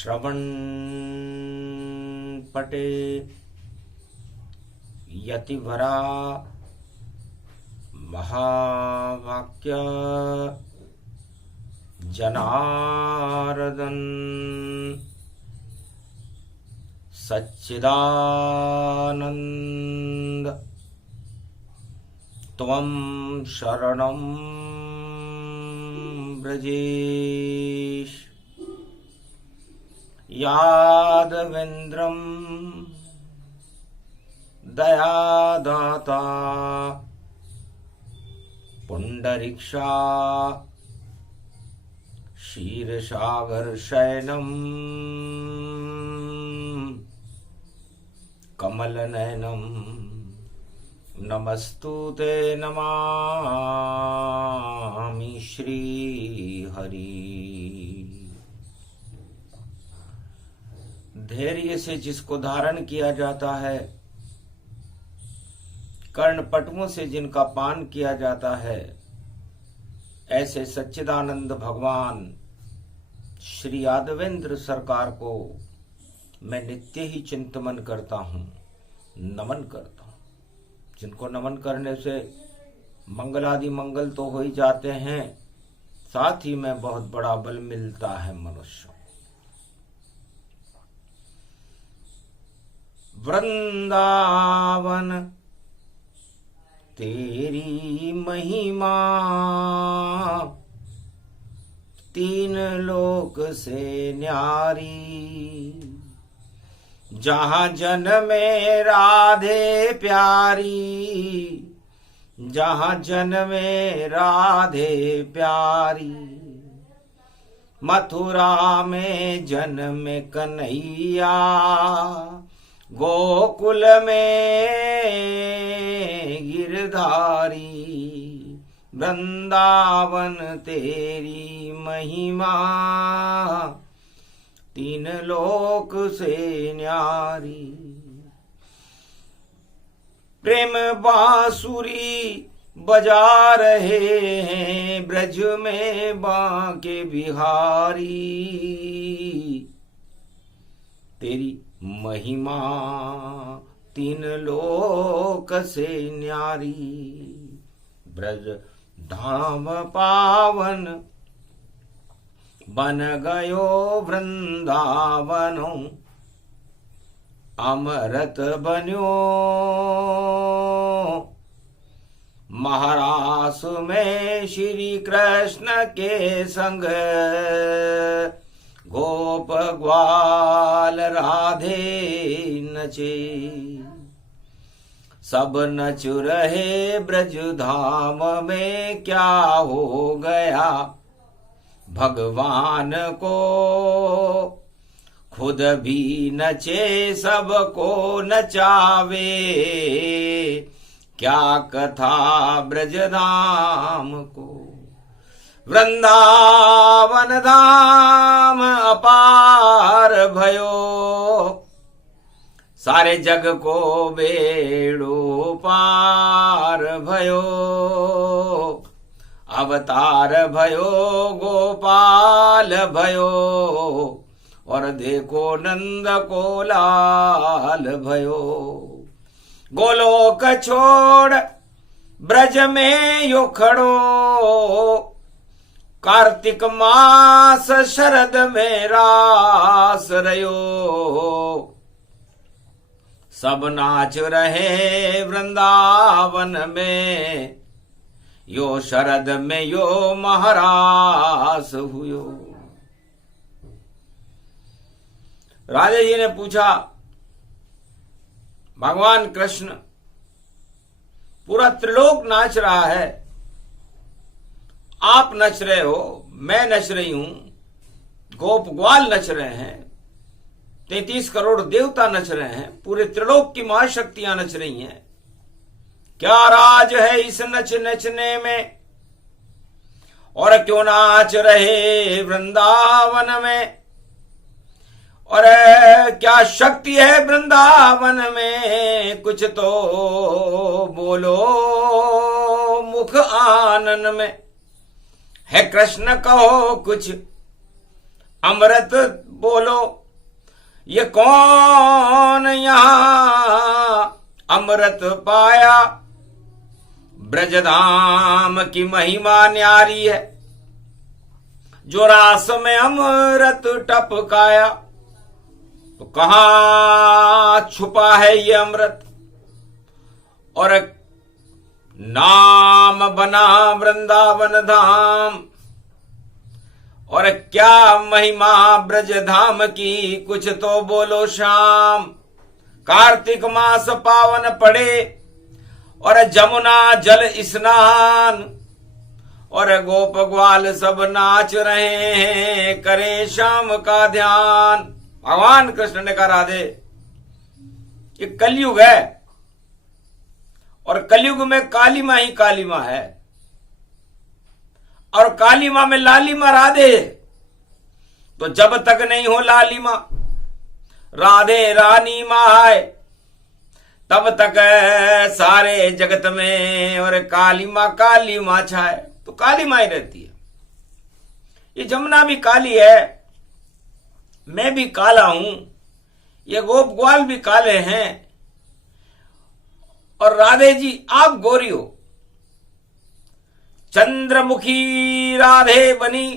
श्रवण पटे यतिवरा महावाक्य जनार्दन सच्चिदानंद त्वं शरणं ब्रजेश यादवेन्द्रं दयादाता पुंडरीक्षा क्षीरसागर शयनम कमलनयनम नमस्तुते नमामि श्री हरि। धैर्य से जिसको धारण किया जाता है, कर्णपटुओं से जिनका पान किया जाता है, ऐसे सच्चिदानंद भगवान श्री यादवेंद्र सरकार को मैं नित्य ही चिंतन करता हूँ, नमन करता हूँ। जिनको नमन करने से मंगलादि मंगल तो हो ही जाते हैं, साथ ही में बहुत बड़ा बल मिलता है मनुष्य। वृंदावन तेरी महिमा तीन लोक से न्यारी, जहाँ जन्मे राधे प्यारी, जहाँ जन्मे राधे प्यारी। मथुरा में जन्मे कन्हैया, गोकुल में गिरधारी। वृंदावन तेरी महिमा तीन लोक से न्यारी। प्रेम बांसुरी बजा रहे हैं ब्रज में बांके बिहारी। तेरी महिमा तीन लोक से न्यारी। ब्रज धाम पावन बन गयो वृंदावनो, अमृत बन्यो महारास में श्री कृष्ण के संग। गोप ग्वाल राधे नचे, सब नच रहे ब्रज धाम में। क्या हो गया भगवान को, खुद भी नचे सबको नचावे। क्या कथा ब्रज धाम को, वृंदावन धाम अपार भयो। सारे जग को बेड़ो पार भयो। अवतार भयो गोपाल भयो, और देखो नंद को लाल भयो। गोलोक छोड़ ब्रज में यो खड़ो, कार्तिक मास शरद में रास रयो। सब नाच रहे वृंदावन में, यो शरद में यो महारास हुयो। राजा जी ने पूछा, भगवान कृष्ण पूरा त्रिलोक नाच रहा है, आप नच रहे हो, मैं नच रही हूं, गोप ग्वाल नच रहे हैं, 33 करोड़ देवता नच रहे हैं, पूरे त्रिलोक की महाशक्तियां नच रही हैं। क्या राज है इस नचने में, और क्यों नाच रहे वृंदावन में। और क्या शक्ति है वृंदावन में, कुछ तो बोलो मुख आनन में। है कृष्ण कहो कुछ, अमृत बोलो ये कौन यहां अमृत पाया, ब्रजधाम की महिमा न्यारी है, जो रास में अमृत टपकाया। तो कहां छुपा है ये अमृत, और नाम बना वृंदावन धाम, और क्या महिमा ब्रज धाम की, कुछ तो बोलो श्याम। कार्तिक मास पावन पड़े और जमुना जल स्नान, और गोप ग्वाल सब नाच रहे हैं, करें श्याम का ध्यान। भगवान कृष्ण ने कहा राधे ये कलयुग है, और कलयुग में काली मां ही काली मां है, और काली मां में लाली मां राधे। तो जब तक नहीं हो लाली मां राधे रानी मां है, तब तक सारे जगत में और काली मां छाए। तो काली मां ही रहती है। ये जमुना भी काली है, मैं भी काला हूं, ये गोप ग्वाल भी काले हैं, और राधे जी आप गोरी हो। चंद्रमुखी राधे बनी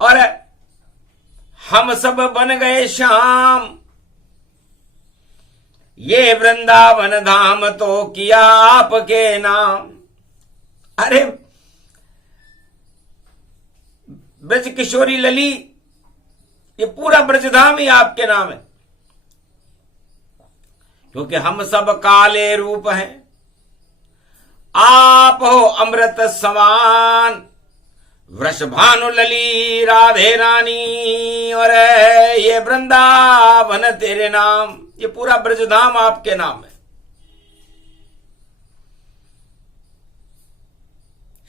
और हम सब बन गए श्याम, ये वृंदावन धाम तो किया आपके नाम। अरे ब्रज किशोरी लली, ये पूरा ब्रजधाम ही आपके नाम है, क्योंकि हम सब काले रूप हैं, आप हो अमृत समान, वृषभानु लली राधे रानी, और ये वृंदावन तेरे नाम। ये पूरा ब्रजधाम आपके नाम है।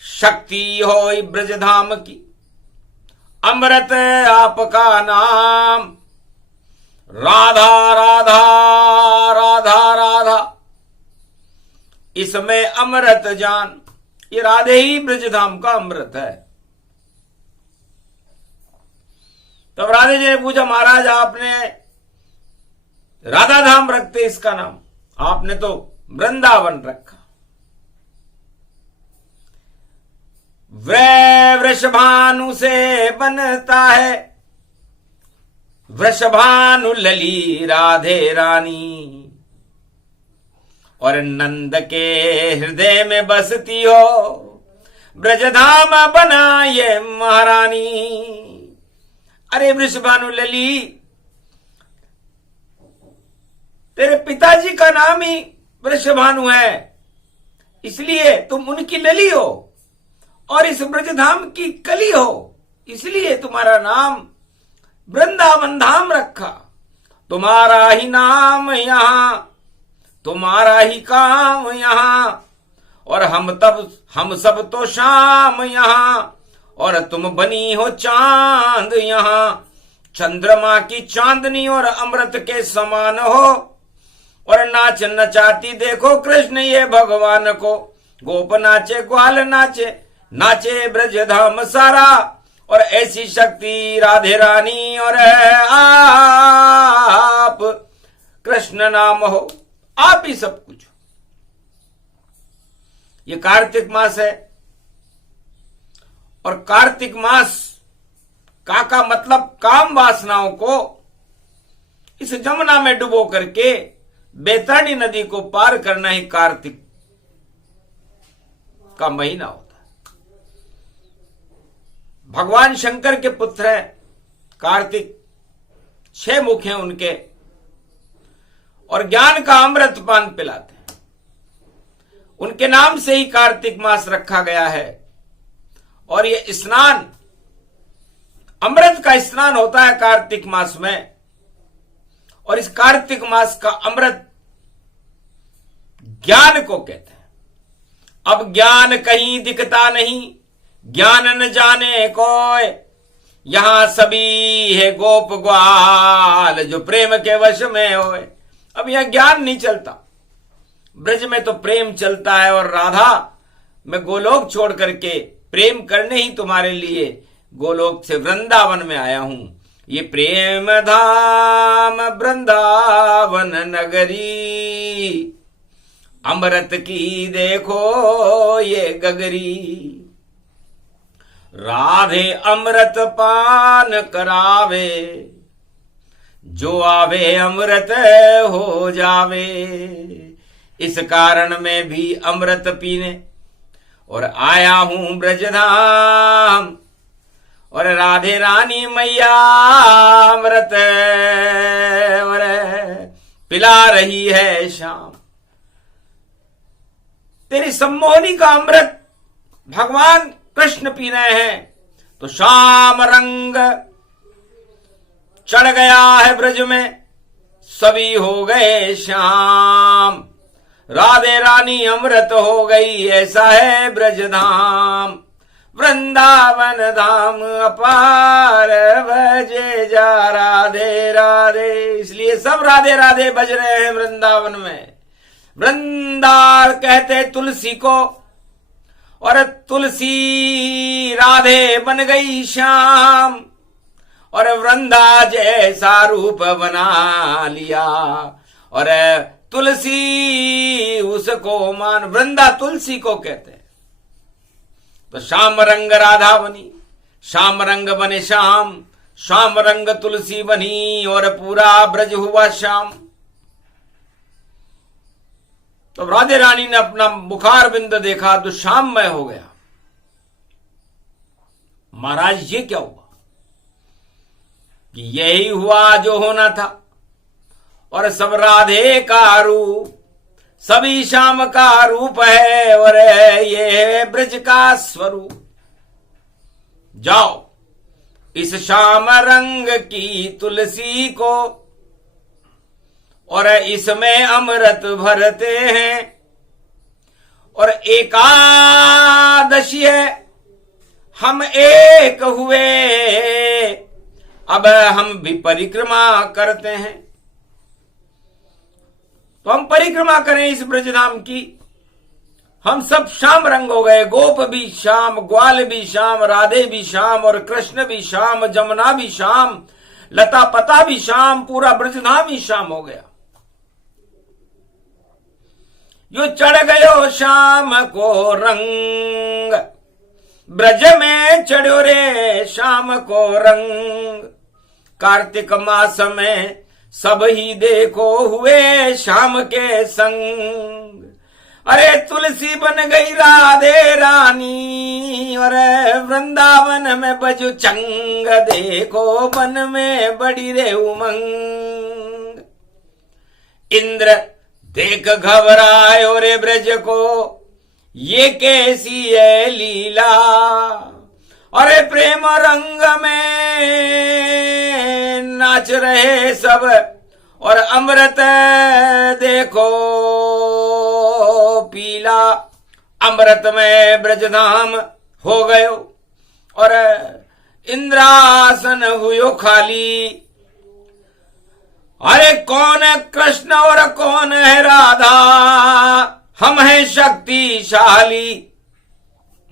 शक्ति हो ब्रजधाम की, अमृत आपका नाम, राधा राधा राधा राधा इसमें अमृत जान। ये राधे ही ब्रजधाम का अमृत है। तब राधे जी ने पूछा महाराज आपने राधा धाम रखते इसका नाम, आपने तो वृंदावन रखा। वृषभानु से बनता है वृषभानु लली राधे रानी, और नंद के हृदय में बसती हो ब्रजधाम बना ये महारानी। अरे वृषभानु लली, तेरे पिताजी का नाम ही वृषभानु है, इसलिए तुम उनकी लली हो, और इस ब्रजधाम की कली हो, इसलिए तुम्हारा नाम वृंदावन धाम रखा। तुम्हारा ही नाम यहां, तुम्हारा ही काम यहां, और हम सब तो शाम यहां, और तुम बनी हो चांद यहां। चंद्रमा की चांदनी और अमृत के समान हो, और नाच नचाती देखो कृष्ण ये भगवान को। गोप नाचे ग्वाल नाचे, नाचे ब्रजधाम सारा, और ऐसी शक्ति राधे रानी, और आप कृष्ण नाम हो, आप ही सब कुछ। ये कार्तिक मास है, और कार्तिक मास का मतलब काम वासनाओं को इस जमुना में डुबो करके बैतरणी नदी को पार करना ही कार्तिक का महीना होता है। भगवान शंकर के पुत्र हैं कार्तिक, 6 मुख हैं उनके, और ज्ञान का अमृत पान पिलाते हैं। उनके नाम से ही कार्तिक मास रखा गया है। और ये स्नान, अमृत का स्नान होता है कार्तिक मास में, और इस कार्तिक मास का अमृत ज्ञान को कहते हैं। अब ज्ञान कहीं दिखता नहीं, ज्ञान न जाने कोय, यहां सभी है गोप ग्वाल जो प्रेम के वश में होए। अब यह ज्ञान नहीं चलता, ब्रज में तो प्रेम चलता है, और राधा मैं गोलोक छोड़ करके प्रेम करने ही तुम्हारे लिए गोलोक से वृंदावन में आया हूं। ये प्रेम धाम वृंदावन नगरी, अमृत की देखो ये गगरी। राधे अमृत पान करावे, जो आवे अमृत हो जावे। इस कारण मैं भी अमृत पीने और आया हूं ब्रजधाम, और राधे रानी मैया अमृत और पिला रही है शाम। तेरी सम्मोहनी का अमृत भगवान कृष्ण पी रहे हैं, तो श्याम रंग चढ़ गया है ब्रज में, सभी हो गए श्याम। राधे रानी अमृत हो गई, ऐसा है ब्रजधाम। वृंदावन धाम अपार बजे जा राधे राधे। इसलिए सब राधे राधे बज रहे हैं वृंदावन में। वृंदार कहते तुलसी को, और तुलसी राधे बन गई श्याम, और वृंदा जैसा रूप बना लिया, और तुलसी उसको मान। वृंदा तुलसी को कहते हैं। तो श्याम रंग राधा बनी, श्याम रंग बने श्याम, श्याम रंग तुलसी बनी, और पूरा ब्रज हुआ श्याम। तो राधे रानी ने अपना मुखार बिंद देखा तो श्याममय हो गया। महाराज ये क्या हुआ कि यही हुआ जो होना था, और सब राधे का रूप, सभी श्याम का रूप है, और ये है ब्रज का स्वरूप। जाओ इस श्याम रंग की तुलसी को, और इसमें अमृत भरते हैं, और एकादशी है, हम एक हुए, अब हम भी परिक्रमा करते हैं। तो हम परिक्रमा करें इस ब्रजधाम की। हम सब श्याम रंग हो गए, गोप भी श्याम, ग्वाल भी श्याम, राधे भी श्याम, और कृष्ण भी श्याम, जमुना भी श्याम, लता पता भी श्याम, पूरा ब्रजधाम ही श्याम हो गया। यो चढ़ गयो श्याम को रंग, ब्रज में चढ़ो रे श्याम को रंग। कार्तिक मास में सब ही देखो हुए श्याम के संग। अरे तुलसी बन गई राधे रानी, और वृंदावन में बजू चंग, देखो वन में बड़ी रे उमंग। इंद्र देख घबरायो रे ब्रज को, ये कैसी है लीला। अरे प्रेम रंग में नाच रहे सब, और अमृत देखो पीला। अमृत में ब्रजधाम हो गयो, और इंद्रासन हुयो खाली। अरे कौन है कृष्ण और कौन है राधा, हम हैं शक्तिशाली।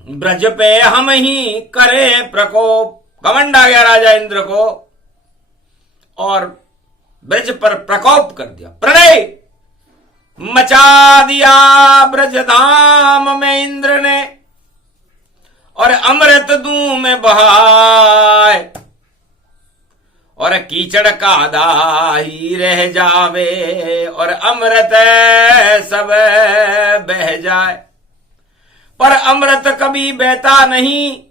ब्रज पे हम ही करें प्रकोप। घमंड आ गया राजा इंद्र को, और ब्रज पर प्रकोप कर दिया, प्रलय मचा दिया ब्रजधाम में इंद्र ने। और अमृत दूं में बहाए, और कीचड़ का दाही रह जावे, और अमृत सब बह जाए। पर अमृत कभी बहता नहीं,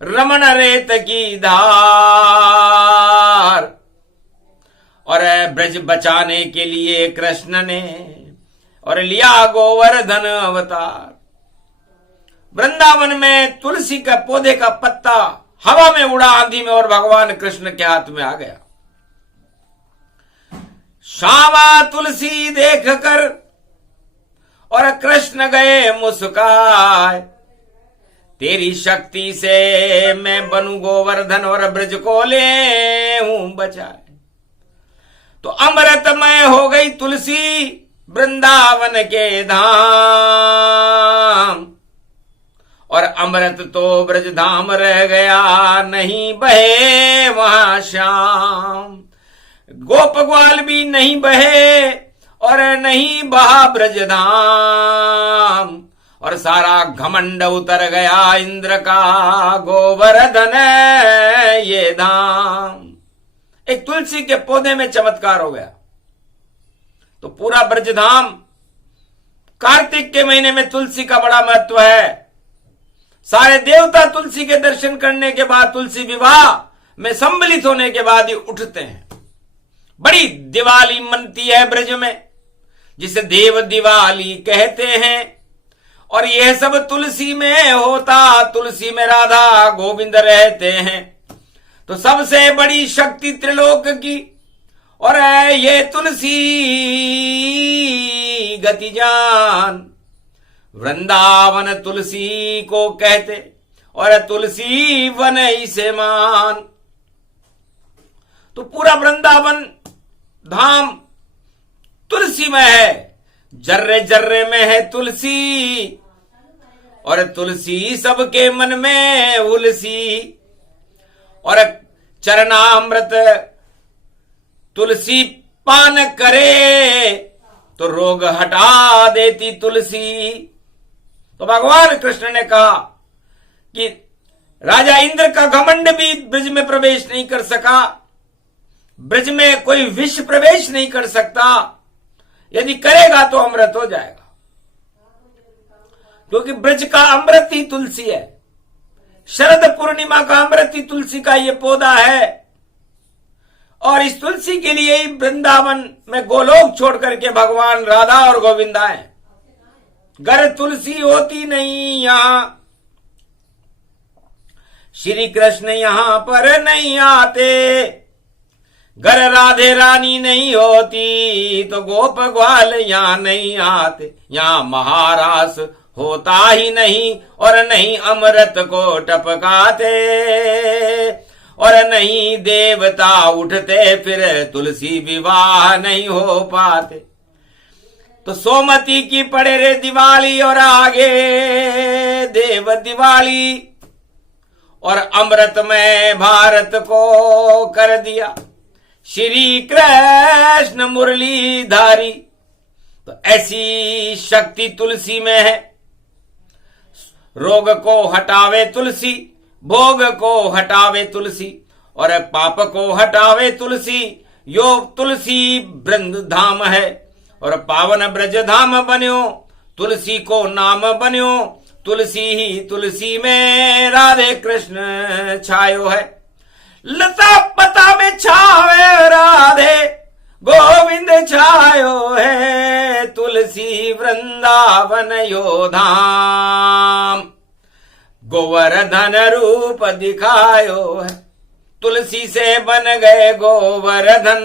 रमण रेत की धार। और ब्रज बचाने के लिए कृष्ण ने और लिया गोवर्धन अवतार। वृंदावन में तुलसी का पौधे का पत्ता हवा में उड़ा आंधी में, और भगवान कृष्ण के हाथ में आ गया। श्यामा तुलसी देखकर और कृष्ण गए मुस्काए। तेरी शक्ति से मैं बनूं गोवर्धन और ब्रज को ले हूं बचाए। तो अमृतमय हो गई तुलसी वृंदावन के धाम, और अमृत तो ब्रजधाम रह गया, नहीं बहे वहां श्याम। गोप ग्वाल भी नहीं बहे और नहीं बहा ब्रजधाम, और सारा घमंड उतर गया इंद्र का, गोवर्धन ये धाम। एक तुलसी के पौधे में चमत्कार हो गया। तो पूरा ब्रजधाम, कार्तिक के महीने में तुलसी का बड़ा महत्व है। सारे देवता तुलसी के दर्शन करने के बाद, तुलसी विवाह में सम्मिलित होने के बाद ही उठते हैं। बड़ी दिवाली मनती है ब्रज में, जिसे देव दिवाली कहते हैं। और यह सब तुलसी में होता, तुलसी में राधा गोविंद रहते हैं। तो सबसे बड़ी शक्ति त्रिलोक की और ये तुलसी गति जान। वृंदावन तुलसी को कहते और तुलसी वन इसे मान। तो पूरा वृंदावन धाम तुलसी में है, जर्रे जर्रे में है तुलसी, और तुलसी सबके मन में उलसी। और चरणामृत तुलसी पान करे तो रोग हटा देती तुलसी। तो भगवान कृष्ण ने कहा कि राजा इंद्र का घमंड भी ब्रज में प्रवेश नहीं कर सका, ब्रज में कोई विष प्रवेश नहीं कर सकता, यदि करेगा तो अमृत हो जाएगा। क्योंकि ब्रज का अमृत ही तुलसी है। शरद पूर्णिमा का अमृत ही तुलसी का ये पौधा है। और इस तुलसी के लिए ही वृंदावन में गोलोक छोड़ करके भगवान राधा और गोविंद आए। घर तुलसी होती नहीं यहां, श्री कृष्ण यहां पर नहीं आते। घर राधे रानी नहीं होती तो गोप ग्वाल यहां नहीं आते। यहां महारास होता ही नहीं, और नहीं अमृत को टपकाते, और नहीं देवता उठते फिर तुलसी विवाह नहीं हो पाते। तो सोमती की पड़े रे दिवाली और आगे देव दिवाली, और अमृत में भारत को कर दिया श्री कृष्ण मुरलीधारी। तो ऐसी शक्ति तुलसी में है। रोग को हटावे तुलसी, भोग को हटावे तुलसी, और पाप को हटावे तुलसी। यो तुलसी वृंद धाम है, और पावन ब्रज धाम बन्यो, तुलसी को नाम बन्यो। तुलसी ही तुलसी में राधे कृष्ण छायो है। लता पता में छावे राधे गोविंद छायो है। तुलसी वृंदावन यो धाम, गोवर्धन रूप दिखायो है। तुलसी से बन गए गोवर्धन,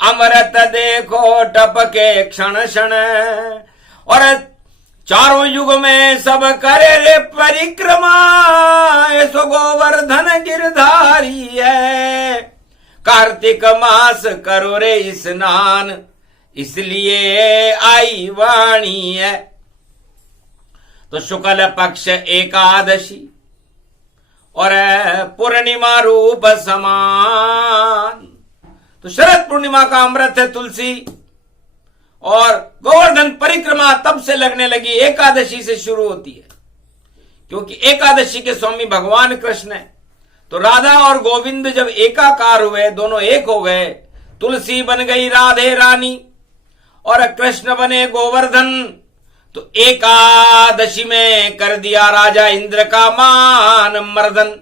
अमृत देखो टपके क्षण क्षण। और चारों युग में सब करे रे परिक्रमा, सो गोवर्धन गिरधारी है। कार्तिक मास करो रे स्नान, इसलिए आई वाणी है। तो शुक्ल पक्ष एकादशी और पूर्णिमा रूप समान। तो शरद पूर्णिमा का अमृत है तुलसी, और गोवर्धन परिक्रमा तब से लगने लगी, एकादशी से शुरू होती है। क्योंकि एकादशी के स्वामी भगवान कृष्ण है। तो राधा और गोविंद जब एकाकार हुए, दोनों एक हो गए, तुलसी बन गई राधे रानी और कृष्ण बने गोवर्धन। तो एकादशी में कर दिया राजा इंद्र का मान मर्दन।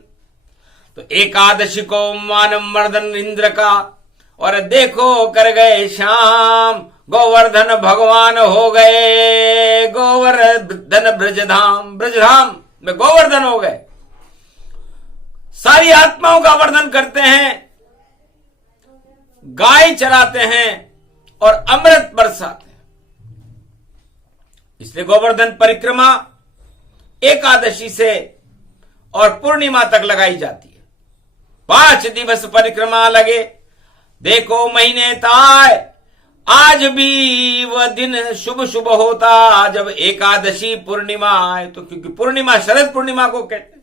तो एकादशी को मान मर्दन इंद्र का, और देखो कर गए शाम, गोवर्धन भगवान हो गए। गोवर्धन ब्रजधाम, ब्रजधाम में गोवर्धन हो गए। सारी आत्माओं का वर्धन करते हैं, गाय चराते हैं और अमृत बरसाते हैं। इसलिए गोवर्धन परिक्रमा एकादशी से और पूर्णिमा तक लगाई जाती है। 5 दिवस परिक्रमा लगे। देखो महीने ताय आज भी वह दिन शुभ शुभ होता जब एकादशी पूर्णिमा आए। तो क्योंकि पूर्णिमा शरद पूर्णिमा को कहते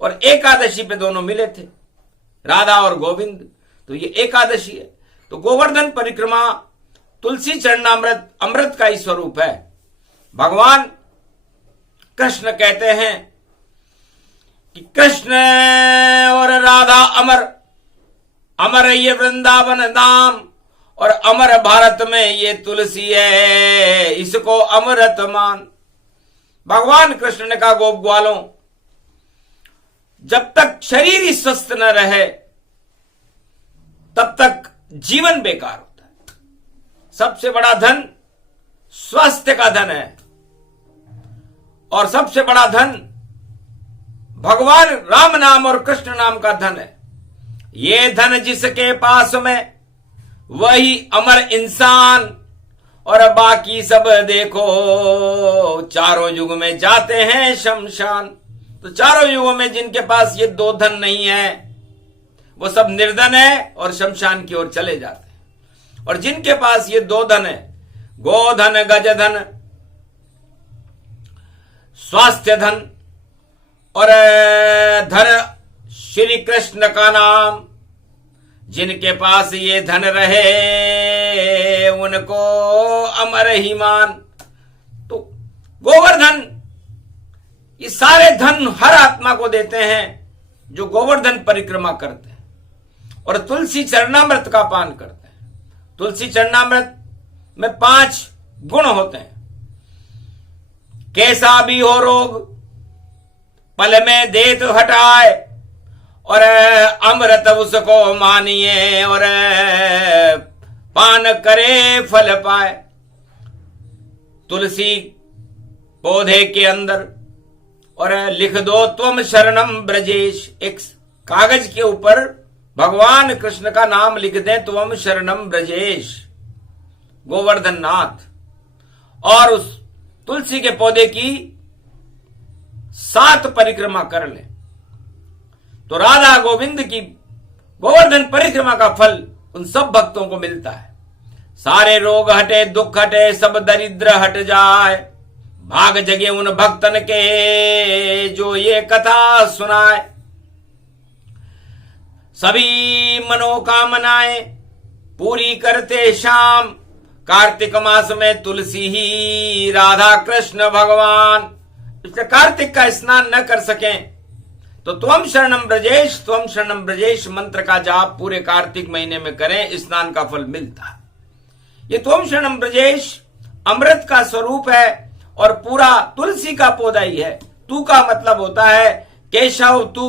और एकादशी पे दोनों मिले थे, राधा और गोविंद, तो ये एकादशी है। तो गोवर्धन परिक्रमा तुलसी चरणामृत अमृत का ही स्वरूप है। भगवान कृष्ण कहते हैं कि कृष्ण और राधा अमर, अमर ये वृंदावन धाम और अमर भारत में ये तुलसी है, इसको अमृत मान। भगवान कृष्ण ने कहा गोप ग्वालों, जब तक शरीर ही स्वस्थ न रहे तब तक जीवन बेकार होता है। सबसे बड़ा धन स्वास्थ्य का धन है और सबसे बड़ा धन भगवान राम नाम और कृष्ण नाम का धन है। ये धन जिसके पास में वही अमर इंसान, और बाकी सब देखो चारों युग में जाते हैं शमशान। तो चारों युगों में जिनके पास ये दो धन नहीं है वो सब निर्धन है और शमशान की ओर चले जाते हैं। और जिनके पास ये दो धन है, गोधन गजधन स्वास्थ्य धन और धन श्री कृष्ण का नाम, जिनके पास ये धन रहे उनको अमर ही मान। तो गोवर्धन ये सारे धन हर आत्मा को देते हैं जो गोवर्धन परिक्रमा करते हैं और तुलसी चरणामृत का पान करते हैं। तुलसी चरणामृत में 5 गुण होते हैं। कैसा भी हो रोग पल में देत हटाए और अमृत उसको मानिए और पान करे फल पाए। तुलसी पौधे के अंदर और लिख दो त्वम शरणम ब्रजेश, एक कागज के ऊपर भगवान कृष्ण का नाम लिख दें, त्वम शरणम ब्रजेश गोवर्धन नाथ, और उस तुलसी के पौधे की 7 परिक्रमा कर ले तो राधा गोविंद की गोवर्धन परिक्रमा का फल उन सब भक्तों को मिलता है। सारे रोग हटे, दुख हटे, सब दरिद्र हट जाए, भाग जगे उन भक्तन के जो ये कथा सुनाए। सभी मनोकामनाएं पूरी करते शाम, कार्तिक मास में तुलसी ही राधा कृष्ण भगवान। इसलिए कार्तिक का स्नान न कर सकें तो त्वम शरणम ब्रजेश, त्वम शरणम ब्रजेश मंत्र का जाप पूरे कार्तिक महीने में करें, स्नान का फल मिलता है। ये त्वम शरणम ब्रजेश अमृत का स्वरूप है और पूरा तुलसी का पौधा ही है। तू का मतलब होता है केशव तू,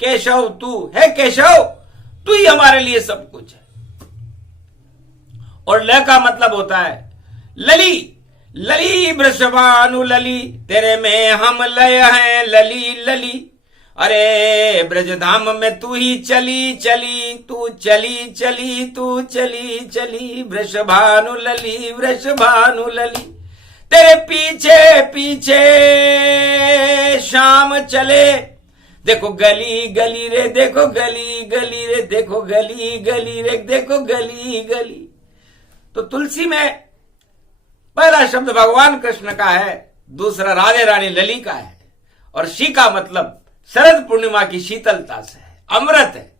केशव तू है, केशव तू ही हमारे लिए सब कुछ है। और ल का मतलब होता है लली, लली वृषभानु लली, तेरे में हम लय हैं लली लली। अरे ब्रजधाम में तू ही चली चली, तू चली चली, तू चली चली, वृषभानु लली, वृषभानु लली, तेरे पीछे पीछे शाम चले। देखो गली गली रे, देखो गली गली रे, देखो गली गली रे, देखो गली गली। तो तुलसी में पहला शब्द भगवान कृष्ण का है, दूसरा राधे रानी लली का है, और शी का मतलब शरद पूर्णिमा की शीतलता से है, अमृत है।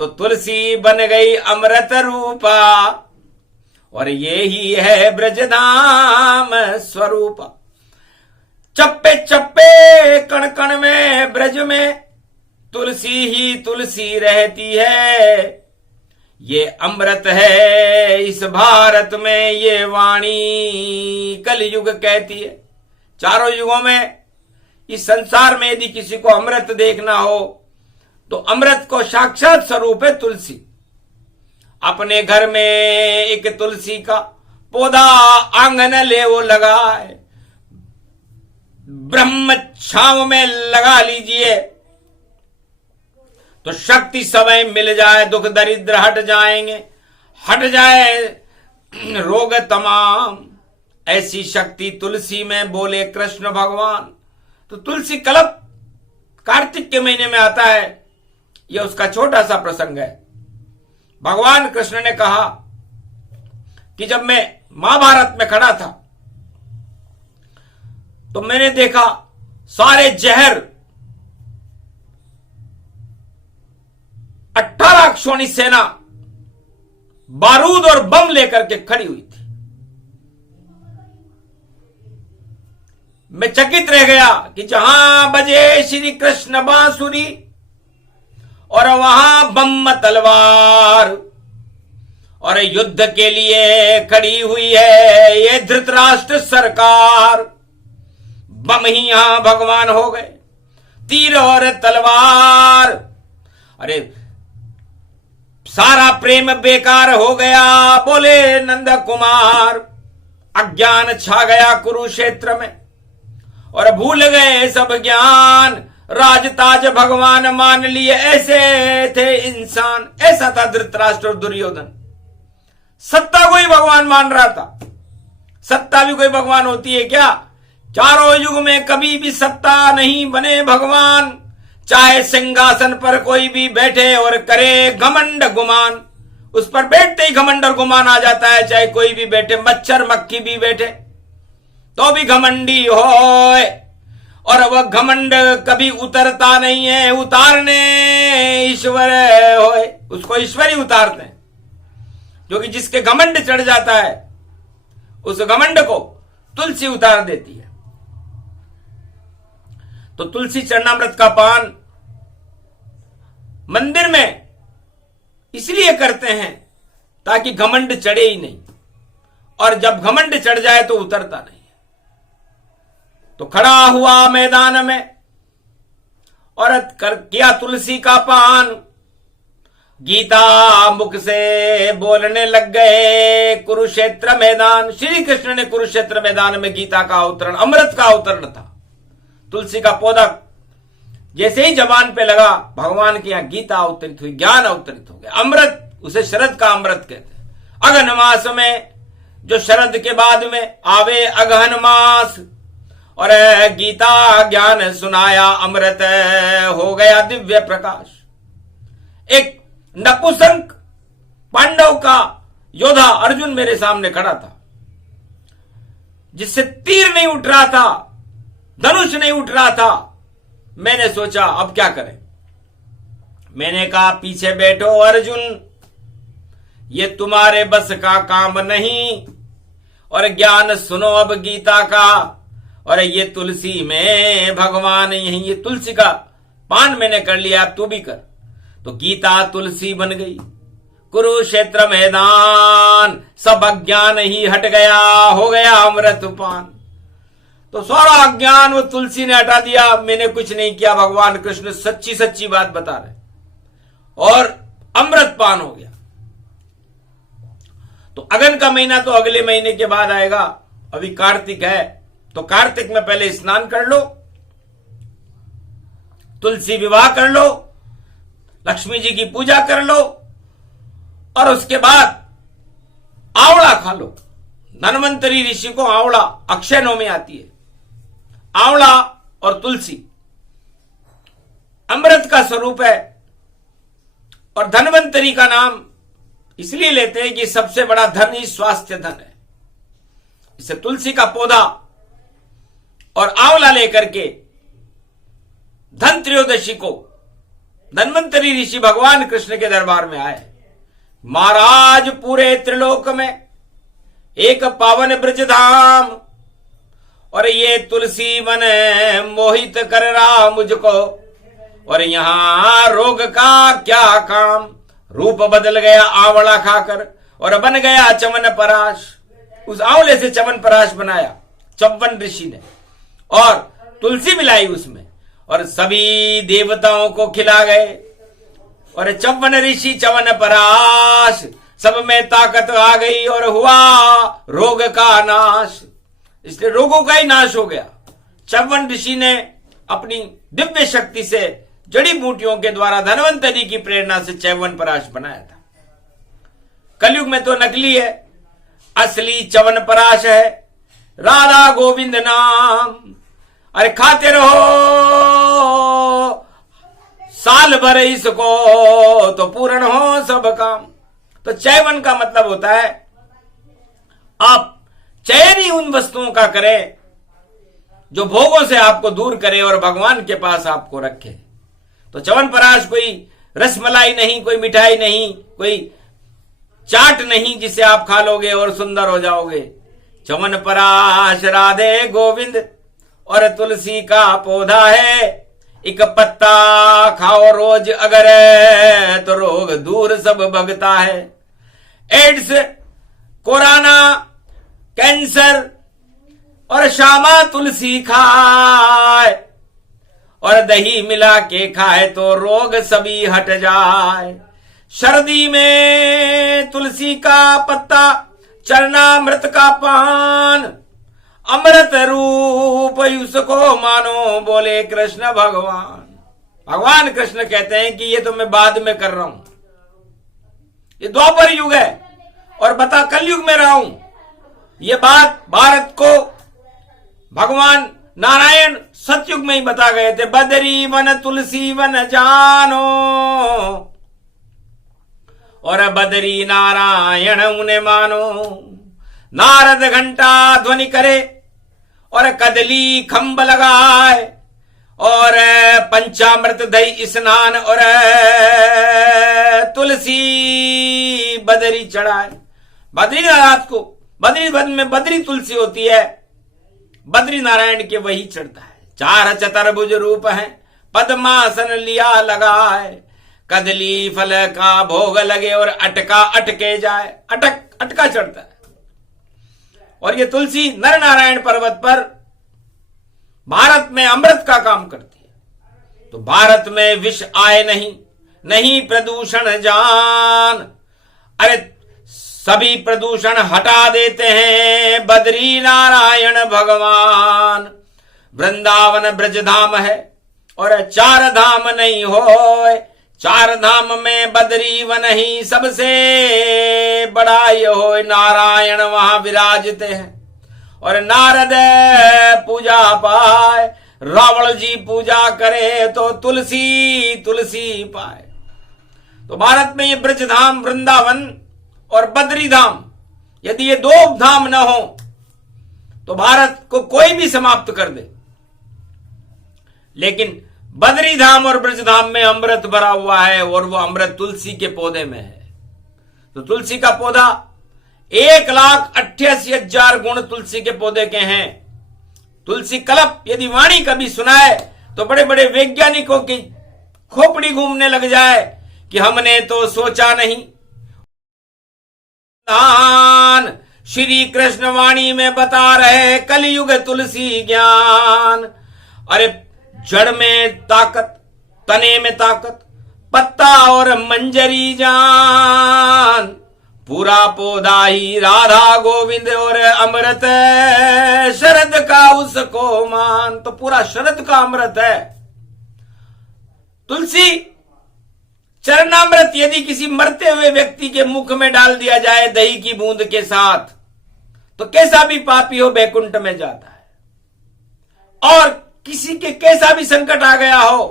तो तुलसी बन गई अमृत रूपा और ये ही है ब्रजधाम स्वरूपा। चप्पे चप्पे कण कण में ब्रज में तुलसी ही तुलसी रहती है। ये अमृत है इस भारत में, ये वाणी कलयुग कहती है। चारों युगों में इस संसार में यदि किसी को अमृत देखना हो तो अमृत को साक्षात स्वरूप है तुलसी। अपने घर में एक तुलसी का पौधा आंगन ले वो लगाए, ब्रह्म छांव में लगा लीजिए तो शक्ति समय मिल जाए, दुख दरिद्र हट जाएंगे, हट जाए रोग तमाम। ऐसी शक्ति तुलसी में बोले कृष्ण भगवान। तो तुलसी कल्प कार्तिक के महीने में आता है, यह उसका छोटा सा प्रसंग है। भगवान कृष्ण ने कहा कि जब मैं महाभारत में खड़ा था तो मैंने देखा सारे जहर 18 अक्षौणी सेना बारूद और बम लेकर के खड़ी हुई थी। मैं चकित रह गया कि जहां बजे श्री कृष्ण बांसुरी और वहां बम तलवार और युद्ध के लिए खड़ी हुई है ये धृतराष्ट्र सरकार। बम ही यहां भगवान हो गए, तीर और तलवार। अरे सारा प्रेम बेकार हो गया, बोले नंद कुमार। अज्ञान छा गया कुरुक्षेत्र में और भूल गए सब ज्ञान। राजताज भगवान मान लिए, ऐसे थे इंसान। ऐसा था धृतराष्ट्र और दुर्योधन। सत्ता को ही भगवान मान रहा था। सत्ता भी कोई भगवान होती है क्या? चारों युग में कभी भी सत्ता नहीं बने भगवान। चाहे सिंहासन पर कोई भी बैठे और करे घमंड गुमान, उस पर बैठते ही घमंड और गुमान आ जाता है। चाहे कोई भी बैठे, मच्छर मक्खी भी बैठे तो भी घमंडी होए, और वह घमंड कभी उतरता नहीं है। उतारने ईश्वर होए, उसको ईश्वर ही उतारते हैं। जो कि जिसके घमंड चढ़ जाता है उस घमंड को तुलसी उतार देती है। तो तुलसी चरणामृत का पान मंदिर में इसलिए करते हैं ताकि घमंड चढ़े ही नहीं, और जब घमंड चढ़ जाए तो उतरता नहीं। तो खड़ा हुआ मैदान में और किया तुलसी का पान। गीता मुख से बोलने लग गए कुरुक्षेत्र मैदान। श्री कृष्ण ने कुरुक्षेत्र मैदान में गीता का अवतरण, अमृत का अवतरण था। तुलसी का पौधा जैसे ही जबान पे लगा, भगवान की यहां गीता अवतरित हुई, ज्ञान अवतरित हो गया। अमृत, उसे शरद का अमृत कहते हैं। अगहन मास में, जो शरद के बाद में आवे अगहन मास, और गीता ज्ञान सुनाया, अमृत हो गया दिव्य प्रकाश। एक नपुंसक पांडव का योद्धा अर्जुन मेरे सामने खड़ा था, जिससे तीर नहीं उठ रहा था, धनुष नहीं उठ रहा था। मैंने सोचा अब क्या करें। मैंने कहा पीछे बैठो अर्जुन, ये तुम्हारे बस का काम नहीं, और ज्ञान सुनो अब गीता का। और ये तुलसी में भगवान यही, ये तुलसी का पान मैंने कर लिया, अब तू भी कर। तो गीता तुलसी बन गई। कुरुक्षेत्र मैदान सब अज्ञान ही हट गया, हो गया अमृत पान। तो सारा अज्ञान वो तुलसी ने हटा दिया। मैंने कुछ नहीं किया, भगवान कृष्ण सच्ची सच्ची बात बता रहे, और अमृत पान हो गया। तो अगन का महीना तो अगले महीने के बाद आएगा। अभी कार्तिक है, तो कार्तिक में पहले स्नान कर लो, तुलसी विवाह कर लो, लक्ष्मी जी की पूजा कर लो, और उसके बाद आंवला खा लो। धन्वंतरी ऋषि को आंवला अक्षय नवमी आती है। आंवला और तुलसी अमृत का स्वरूप है, और धन्वंतरी का नाम इसलिए लेते हैं कि सबसे बड़ा धन ही स्वास्थ्य धन है। इसे तुलसी का पौधा और आंवला लेकर के धन त्रयोदशी को धन्वंतरी ऋषि भगवान कृष्ण के दरबार में आए। महाराज पूरे त्रिलोक में एक पावन ब्रज धाम, और ये तुलसी वन मोहित कर रहा मुझको, और यहां रोग का क्या काम। रूप बदल गया आंवला खाकर, और बन गया चवन पराश। उस आंवले से चवन पराश बनाया चौवन ऋषि ने, और तुलसी मिलाई उसमें, और सभी देवताओं को खिला गए। और चौवन ऋषि चवन पराश, सब में ताकत आ गई, और हुआ रोग का नाश। इसलिए रोगों का ही नाश हो गया। चौवन ऋषि ने अपनी दिव्य शक्ति से जड़ी बूटियों के द्वारा धन्वंतरी की प्रेरणा से चौवन पराश बनाया था। कलयुग में तो नकली है, असली चवन पराश है राधा गोविंद नाम। अरे खाते रहो साल भर इसको, तो पूर्ण हो सब काम। तो चैवन का मतलब होता है आप चयन ही उन वस्तुओं का करें जो भोगों से आपको दूर करे और भगवान के पास आपको रखे। तो च्यवनप्राश कोई रसमलाई नहीं, कोई मिठाई नहीं, कोई चाट नहीं जिसे आप खा लोगे और सुंदर हो जाओगे। च्यवनप्राश राधे गोविंद और तुलसी का पौधा है, एक पत्ता खाओ रोज अगर तो रोग दूर सब भगता है। एड्स, कोरोना, कैंसर और श्यामा तुलसी खाए और दही मिला के खाए तो रोग सभी हट जाए। सर्दी में तुलसी का पत्ता, चरणामृत का पान, अमृत रूप उसको मानो बोले कृष्ण भगवान। भगवान कृष्ण कहते हैं कि ये तो मैं बाद में कर रहा हूं, ये द्वापर युग है और बता कलयुग में रहा हूं। ये बात भारत को भगवान नारायण सतयुग में ही बता गए थे। बदरी वन तुलसी वन जानो और बदरी नारायण उन्हें मानो। नारद घंटा ध्वनि करे और कदली खंभ लगाए और पंचामृत दही स्नान और तुलसी बदरी चढ़ाए। बद्रीनाथ को बद्री में बद्री तुलसी होती है, बद्री नारायण के वही चढ़ता है। चार चतुर्भुज रूप है, पद्मासन लिया लगाए, कदली फल का भोग लगे और अटका अटके जाए। अटका चढ़ता है। और ये तुलसी नर नारायण पर्वत पर भारत में अमृत का काम करती है। तो भारत में विष आए नहीं प्रदूषण जान। अरे सभी प्रदूषण हटा देते हैं बद्री नारायण भगवान। वृंदावन ब्रज धाम है और चार धाम नहीं होए, चार धाम में बद्री वन ही सबसे बड़ा ये हो। नारायण वहां विराजते हैं और नारद पूजा पाए, रावण जी पूजा करे तो तुलसी पाए। तो भारत में ये ब्रज धाम, वृंदावन और बद्री धाम, यदि ये दो धाम न हो तो भारत को कोई भी समाप्त कर दे। लेकिन बद्री धाम और ब्रज धाम में अमृत भरा हुआ है और वो अमृत तुलसी के पौधे में है। तो तुलसी का पौधा 1,88,000 गुण तुलसी के पौधे के हैं। तुलसी कल्प यदि वाणी कभी सुनाए तो बड़े बड़े वैज्ञानिकों की खोपड़ी घूमने लग जाए कि हमने तो सोचा नहीं। श्री कृष्ण वाणी में बता रहे कलयुग तुलसी ज्ञान। अरे जड़ में ताकत, तने में ताकत, पत्ता और मंजरी जान, पूरा पौधा ही राधा गोविंद और अमृत शरद का उसको मान। तो पूरा शरद का अमृत है तुलसी। चरणामृत यदि किसी मरते हुए व्यक्ति के मुख में डाल दिया जाए दही की बूंद के साथ तो कैसा भी पापी हो बैकुंठ में जाता है। और किसी के कैसा भी संकट आ गया हो,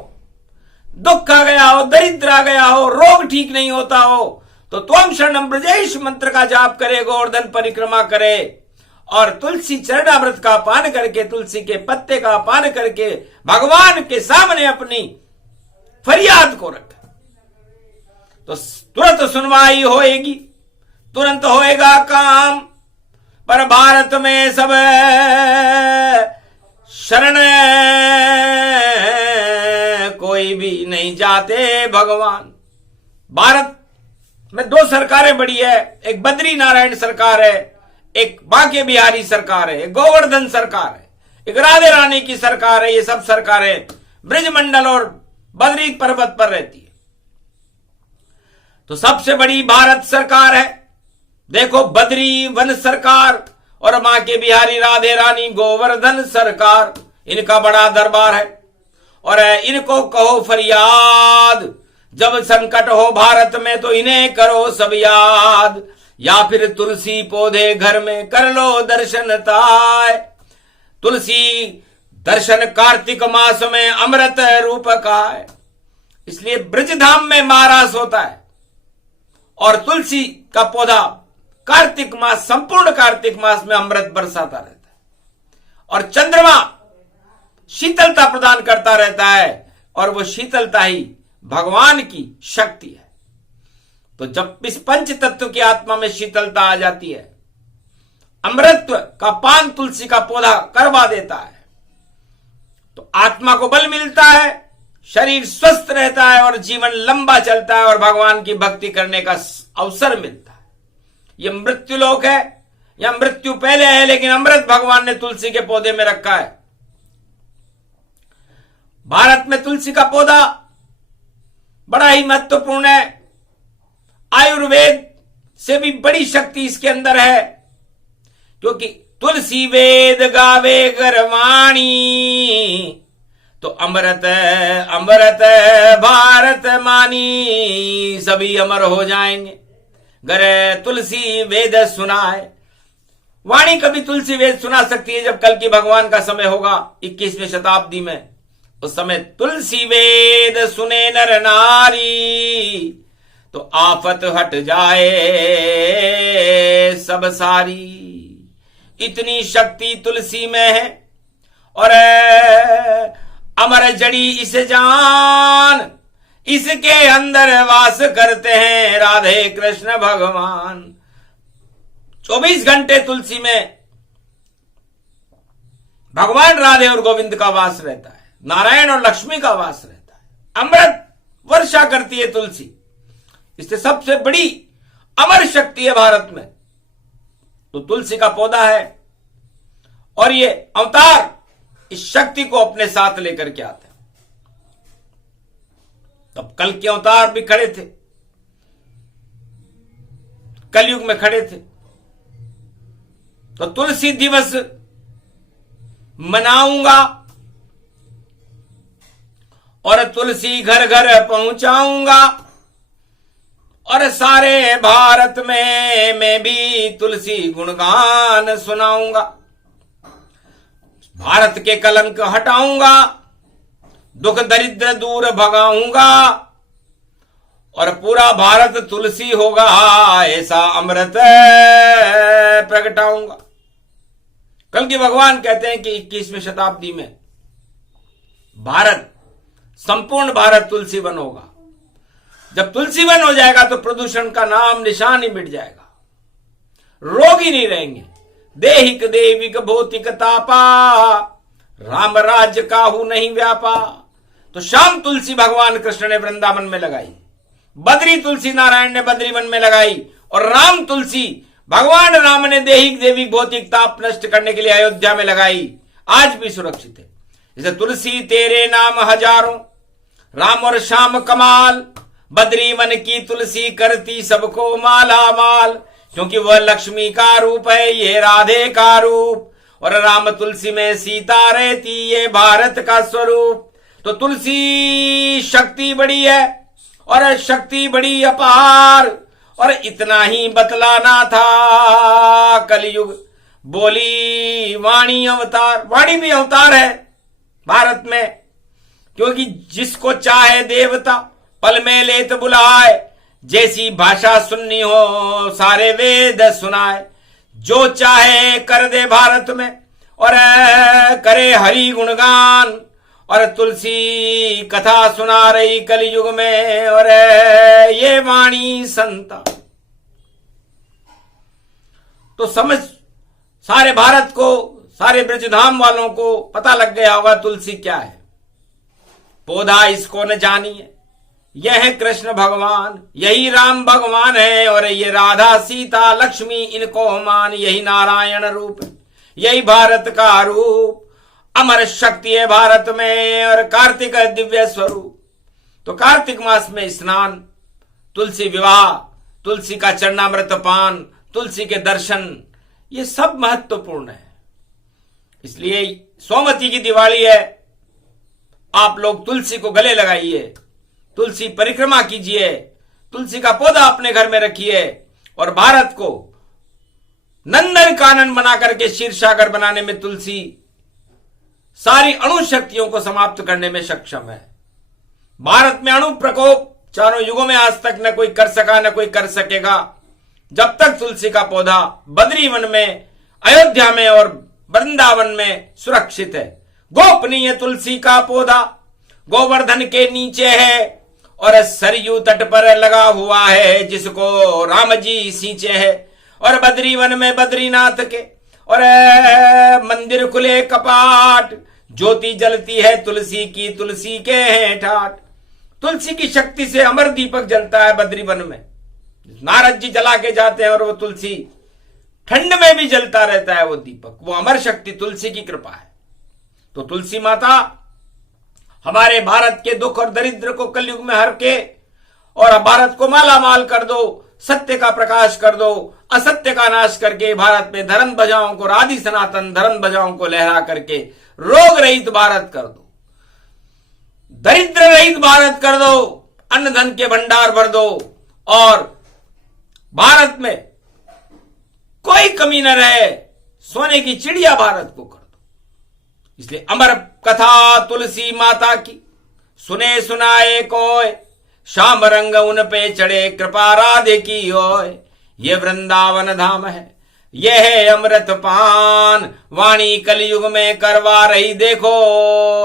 दुख आ गया हो, दरिद्र आ गया हो, रोग ठीक नहीं होता हो तो त्वं शरणं ब्रजेश मंत्र का जाप करे, गोवर्धन परिक्रमा करे और तुलसी चरणामृत का पान करके, तुलसी के पत्ते का पान करके भगवान के सामने अपनी फरियाद को रखे तो तुरंत सुनवाई होएगी, तुरंत होएगा काम। पर भारत में सब शरण कोई भी नहीं जाते भगवान। भारत में दो सरकारें बड़ी है, एक बद्री नारायण सरकार है, एक बांके बिहारी सरकार है, एक गोवर्धन सरकार है, एक राधे रानी की सरकार है। ये सब सरकारें ब्रजमंडल और बद्री पर्वत पर रहती है। तो सबसे बड़ी भारत सरकार है। देखो बद्री वन सरकार और मां के बिहारी राधे रानी गोवर्धन सरकार, इनका बड़ा दरबार है। और इनको कहो फरियाद, जब संकट हो भारत में तो इन्हें करो सब याद। या फिर तुलसी पौधे घर में कर लो दर्शन ताय। तुलसी दर्शन कार्तिक मास में अमृत रूप का है, इसलिए ब्रजधाम में महारास होता है और तुलसी का पौधा कार्तिक मास, संपूर्ण कार्तिक मास में अमृत बरसाता रहता है और चंद्रमा शीतलता प्रदान करता रहता है और वो शीतलता ही भगवान की शक्ति है। तो जब इस पंच तत्व की आत्मा में शीतलता आ जाती है, अमृतत्व का पान तुलसी का पौधा करवा देता है, तो आत्मा को बल मिलता है, शरीर स्वस्थ रहता है और जीवन लंबा चलता है और भगवान की भक्ति करने का अवसर मिलता है। यह मृत्यु लोक है, या मृत्यु पहले है, लेकिन अमृत भगवान ने तुलसी के पौधे में रखा है। भारत में तुलसी का पौधा बड़ा ही महत्वपूर्ण है। आयुर्वेद से भी बड़ी शक्ति इसके अंदर है, क्योंकि तुलसी वेद गावे गरवाणी, तो अमृत अमृत भारत मानी, सभी अमर हो जाएंगे गर तुलसी वेद सुनाए। वाणी कभी तुलसी वेद सुना सकती है जब कल की भगवान का समय होगा 21वीं शताब्दी में, उस समय तुलसी वेद सुने नर नारी, तो आफत हट जाए सब सारी। इतनी शक्ति तुलसी में है और अमर जड़ी इसे जान, इसके अंदर वास करते हैं राधे कृष्ण भगवान। 24 घंटे तुलसी में भगवान राधे और गोविंद का वास रहता है, नारायण और लक्ष्मी का वास रहता है। अमृत वर्षा करती है तुलसी, इससे सबसे बड़ी अमर शक्ति है भारत में तो तुलसी का पौधा है। और ये अवतार इस शक्ति को अपने साथ लेकर के आते हैं। तब कल के अवतार भी खड़े थे, कलयुग में खड़े थे, तो तुलसी दिवस मनाऊंगा और तुलसी घर घर पहुंचाऊंगा और सारे भारत में मैं भी तुलसी गुणगान सुनाऊंगा। भारत के कलंक हटाऊंगा, दुख दरिद्र दूर भगाऊंगा और पूरा भारत तुलसी होगा, ऐसा अमृत प्रगटाऊंगा। कल के भगवान कहते हैं कि 21वीं शताब्दी में भारत, संपूर्ण भारत तुलसी वन होगा। जब तुलसी वन हो जाएगा तो प्रदूषण का नाम निशान ही मिट जाएगा, रोग ही नहीं रहेंगे। देहिक देविक भौतिक तापा, राम राज्य काहू नहीं व्यापा। तो शाम तुलसी भगवान कृष्ण ने वृंदावन में लगाई, बद्री तुलसी नारायण ने बद्री वन में लगाई और राम तुलसी भगवान राम ने देहिक देविक भौतिक ताप नष्ट करने के लिए अयोध्या में लगाई। आज भी सुरक्षित है। जैसे तुलसी तेरे नाम हजारों, राम और श्याम कमाल, बद्री वन की तुलसी करती सबको माला माल। क्योंकि वह लक्ष्मी का रूप है, ये राधे का रूप, और राम तुलसी में सीता रहती, ये भारत का स्वरूप। तो तुलसी शक्ति बड़ी है और शक्ति बड़ी अपार। और इतना ही बतलाना था, कलयुग बोली वाणी अवतार। वाणी भी अवतार है भारत में, क्योंकि जिसको चाहे देवता पल में लेत बुलाए। जैसी भाषा सुननी हो सारे वेद सुनाए। जो चाहे कर दे भारत में और करे हरि गुणगान। और तुलसी कथा सुना रही कलयुग में और ये वाणी संता। तो समझ सारे भारत को, सारे ब्रजधाम वालों को पता लग गया होगा तुलसी क्या है। पौधा इसको न जानिए, यह है कृष्ण भगवान, यही राम भगवान है और ये राधा सीता लक्ष्मी इनको मान। यही नारायण रूप है, यही भारत का रूप। अमर शक्ति है भारत में और कार्तिक दिव्य स्वरूप। तो कार्तिक मास में स्नान, तुलसी विवाह, तुलसी का चरणामृत पान, तुलसी के दर्शन, ये सब महत्वपूर्ण है। इसलिए सोमवती की दिवाली है, आप लोग तुलसी को गले लगाइए, तुलसी परिक्रमा कीजिए, तुलसी का पौधा अपने घर में रखिए और भारत को नंदन कानन बना करके क्षीर सागर बनाने में तुलसी सारी अणु शक्तियों को समाप्त करने में सक्षम है। भारत में अणु प्रकोप चारों युगों में आज तक न कोई कर सका न कोई कर सकेगा। जब तक तुलसी का पौधा बद्री वन में, अयोध्या में और वृंदावन में सुरक्षित है। गोपनीय तुलसी का पौधा गोवर्धन के नीचे है और सरयू तट पर लगा हुआ है, जिसको राम जी सींचे है। और बद्री वन में बद्रीनाथ के और मंदिर खुले कपाट, ज्योति जलती है तुलसी की, तुलसी के हैं ठाट। तुलसी की शक्ति से अमर दीपक जलता है बद्री वन में। नारद जी जला के जाते हैं और वो तुलसी ठंड में भी जलता रहता है वो दीपक। वो अमर शक्ति तुलसी की कृपा है। तो तुलसी माता हमारे भारत के दुख और दरिद्र को कलयुग में हर के और भारत को माला माल कर दो, सत्य का प्रकाश कर दो, असत्य का नाश करके भारत में धर्म ध्वजाओं को, आदि सनातन धर्म ध्वजाओं को लहरा करके रोग रहित भारत कर दो, दरिद्र रहित भारत कर दो, अन्न धन के भंडार भर दो और भारत में कोई कमी न रहे, सोने की चिड़िया भारत को कर दो। इसलिए अमर कथा तुलसी माता की, सुने सुनाए कोय, श्याम रंग उन पे चढ़े, कृपा राधे की ओय। ये वृंदावन धाम है, ये है अमृत पान, वाणी कलयुग में करवा रही देखो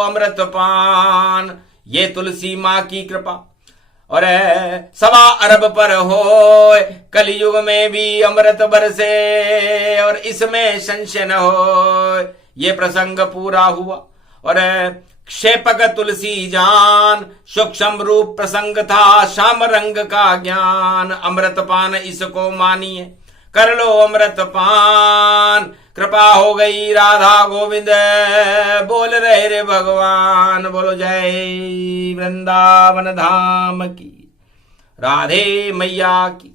अमृत पान। ये तुलसी माँ की कृपा और 1.25 अरब पर हो, कलयुग में भी अमृत बरसे और इसमें संशय न हो। ये प्रसंग पूरा हुआ और क्षेपक तुलसी जान, सूक्ष्म रूप प्रसंग था, श्याम रंग का ज्ञान। अमृत पान इसको मानिए, कर लो अमृत पान, कृपा हो गई राधा गोविंद, बोल रहे रे भगवान। बोलो जय वृंदावन धाम की, राधे मैया की,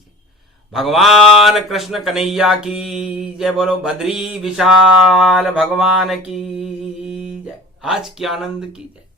भगवान कृष्ण कन्हैया की जय। बोलो बद्री विशाल भगवान की जय। आज की आनंद की जय।